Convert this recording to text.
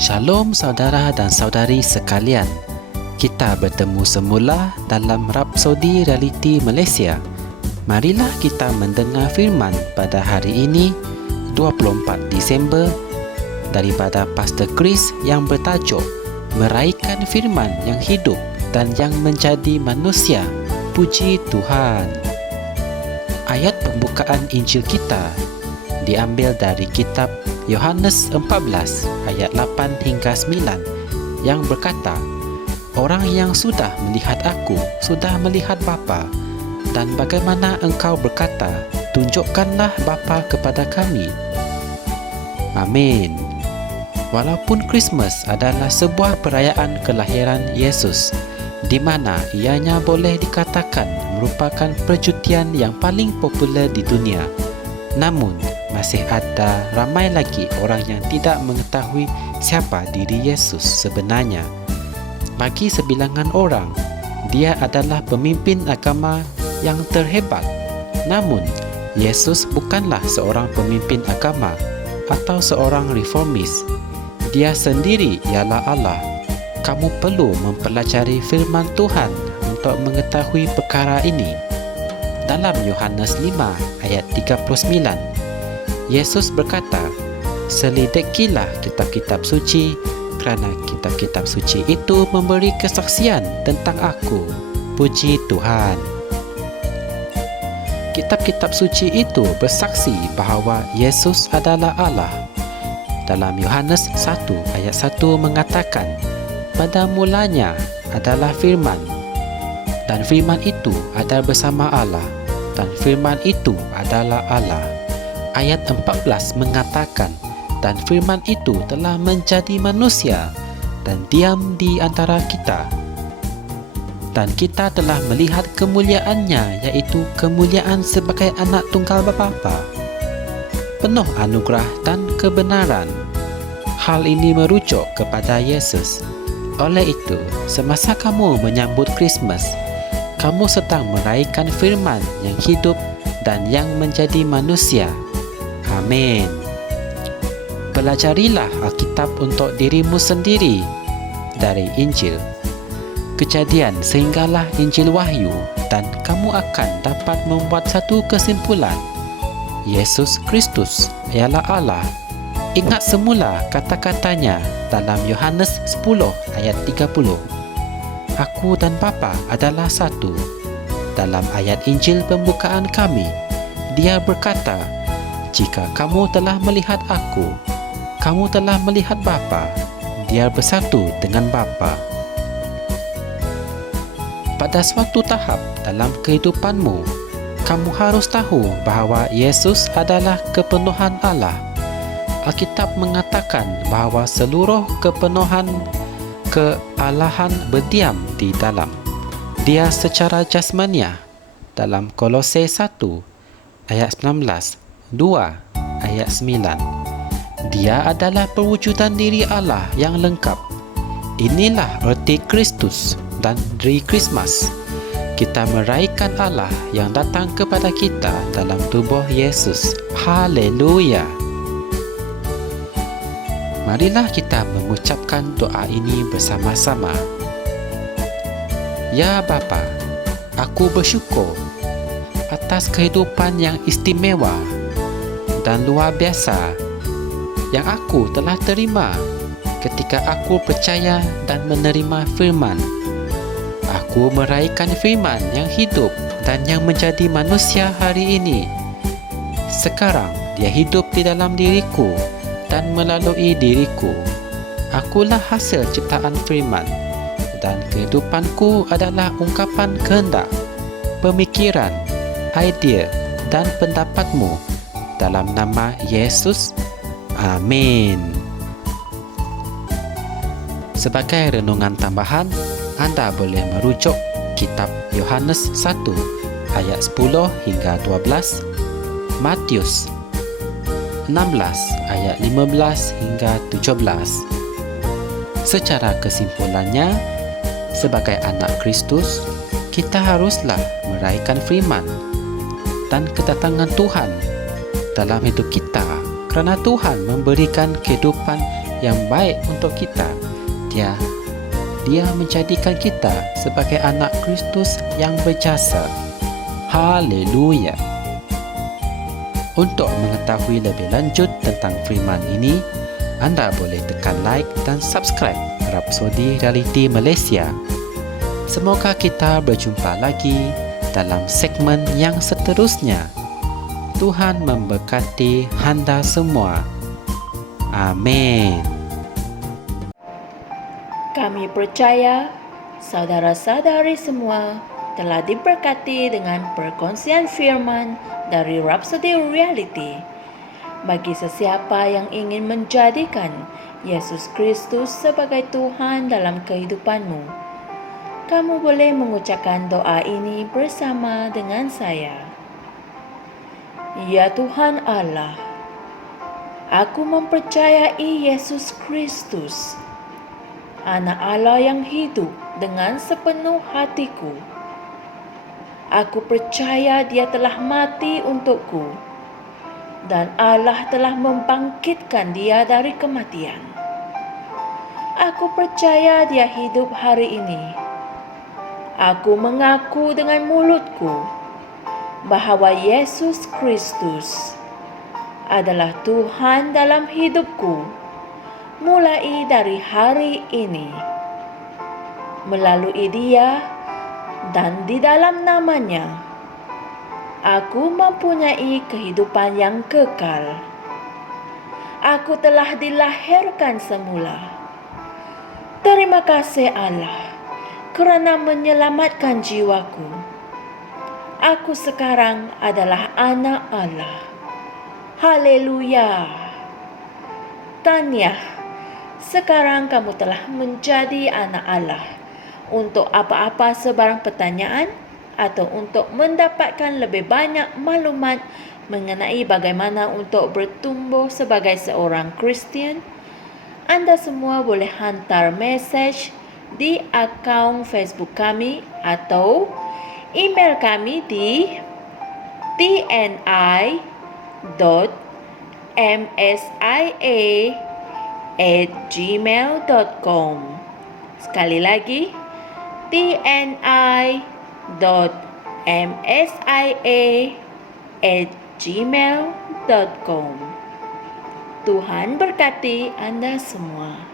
Shalom saudara dan saudari sekalian. Kita bertemu semula dalam Rapsodi Realiti Malaysia. Marilah kita mendengar firman pada hari ini, 24 Disember, daripada Pastor Chris yang bertajuk Meraihkan Firman yang Hidup dan yang Menjadi Manusia. Puji Tuhan. Ayat pembukaan Injil kita diambil dari kitab Yohanes 14 ayat 8 hingga 9 yang berkata, "Orang yang sudah melihat aku sudah melihat Bapa, dan bagaimana engkau berkata, tunjukkanlah Bapa kepada kami." Amin. Walaupun Christmas adalah sebuah perayaan kelahiran Yesus, di mana ianya boleh dikatakan merupakan percutian yang paling popular di dunia, namun masih ada ramai lagi orang yang tidak mengetahui siapa diri Yesus sebenarnya. Bagi sebilangan orang, dia adalah pemimpin agama yang terhebat. Namun, Yesus bukanlah seorang pemimpin agama atau seorang reformis. Dia sendiri ialah Allah. Kamu perlu mempelajari firman Tuhan untuk mengetahui perkara ini. Dalam Yohanes 5 ayat 39, Yesus berkata, "Selidikilah kitab-kitab suci, kerana kitab-kitab suci itu memberi kesaksian tentang aku." Puji Tuhan. Kitab-kitab suci itu bersaksi bahawa Yesus adalah Allah. Dalam Yohanes 1 ayat 1 mengatakan, "Pada mulanya adalah firman, dan firman itu ada bersama Allah, dan firman itu adalah Allah." Ayat 14 mengatakan, "Dan firman itu telah menjadi manusia dan diam di antara kita. Dan kita telah melihat kemuliaannya, iaitu kemuliaan sebagai anak tunggal Bapa, penuh anugerah dan kebenaran." Hal ini merujuk kepada Yesus. Oleh itu, semasa kamu menyambut Christmas, kamu sedang meraihkan firman yang hidup dan yang menjadi manusia. Amin. Pelajarilah Alkitab untuk dirimu sendiri dari Injil, Kejadian sehinggalah Injil Wahyu, dan kamu akan dapat membuat satu kesimpulan. Yesus Kristus ialah Allah. Ingat semula kata-katanya dalam Yohanes 10 ayat 30. "Aku dan Bapa adalah satu." Dalam ayat Injil pembukaan kami, dia berkata, "Jika kamu telah melihat aku, kamu telah melihat Bapa." Dia bersatu dengan Bapa. Pada suatu tahap dalam kehidupanmu, kamu harus tahu bahawa Yesus adalah kepenuhan Allah. Alkitab mengatakan bahawa seluruh kepenuhan kealahan berdiam di dalam dia secara jasmaniah. Dalam Kolose 1 ayat 19, 2 ayat 9. Dia adalah perwujudan diri Allah yang lengkap. Inilah erti Kristus dan dari Christmas. Kita meraihkan Allah yang datang kepada kita dalam tubuh Yesus. Haleluya. Marilah kita mengucapkan doa ini bersama-sama. Ya Bapa, aku bersyukur atas kehidupan yang istimewa dan luar biasa yang aku telah terima ketika aku percaya dan menerima firman. Aku meraihkan firman yang hidup dan yang menjadi manusia hari ini. Sekarang dia hidup di dalam diriku dan melalui diriku. Akulah hasil ciptaan firman, dan kehidupanku adalah ungkapan kehendak, pemikiran, idea dan pendapatmu. Dalam nama Yesus, amin. Sebagai renungan tambahan, anda boleh merujuk kitab Yohanes 1 ayat 10 hingga 12, Matius 16 ayat 15 hingga 17. Secara kesimpulannya, sebagai anak Kristus, kita haruslah meraihkan firman dan kedatangan Tuhan dalam hidup kita, kerana Tuhan memberikan kehidupan yang baik untuk kita. Dia menjadikan kita sebagai anak Kristus yang berjasa. Haleluya! Untuk mengetahui lebih lanjut tentang firman ini, anda boleh tekan like dan subscribe Rapsodi Realiti Malaysia. Semoga kita berjumpa lagi dalam segmen yang seterusnya. Tuhan memberkati anda semua. Amin. Kami percaya saudara-saudari semua telah diberkati dengan perkongsian firman dari Rapsodi Reality. Bagi sesiapa yang ingin menjadikan Yesus Kristus sebagai Tuhan dalam kehidupanmu, kamu boleh mengucapkan doa ini bersama dengan saya. Ya Tuhan Allah, aku mempercayai Yesus Kristus, Anak Allah yang hidup dengan sepenuh hatiku. Aku percaya Dia telah mati untukku dan Allah telah membangkitkan Dia dari kematian. Aku percaya Dia hidup hari ini. Aku mengaku dengan mulutku bahwa Yesus Kristus adalah Tuhan dalam hidupku mulai dari hari ini. Melalui Dia dan di dalam nama-Nya, aku mempunyai kehidupan yang kekal. Aku telah dilahirkan semula. Terima kasih Allah kerana menyelamatkan jiwaku. Aku sekarang adalah anak Allah. Haleluya. Tahniah, sekarang kamu telah menjadi anak Allah. Untuk apa-apa sebarang pertanyaan atau untuk mendapatkan lebih banyak maklumat mengenai bagaimana untuk bertumbuh sebagai seorang Kristian, anda semua boleh hantar mesej di akaun Facebook kami atau email kami di tni.msia@gmail.com. Sekali lagi, tni.msia@gmail.com. Tuhan berkati anda semua.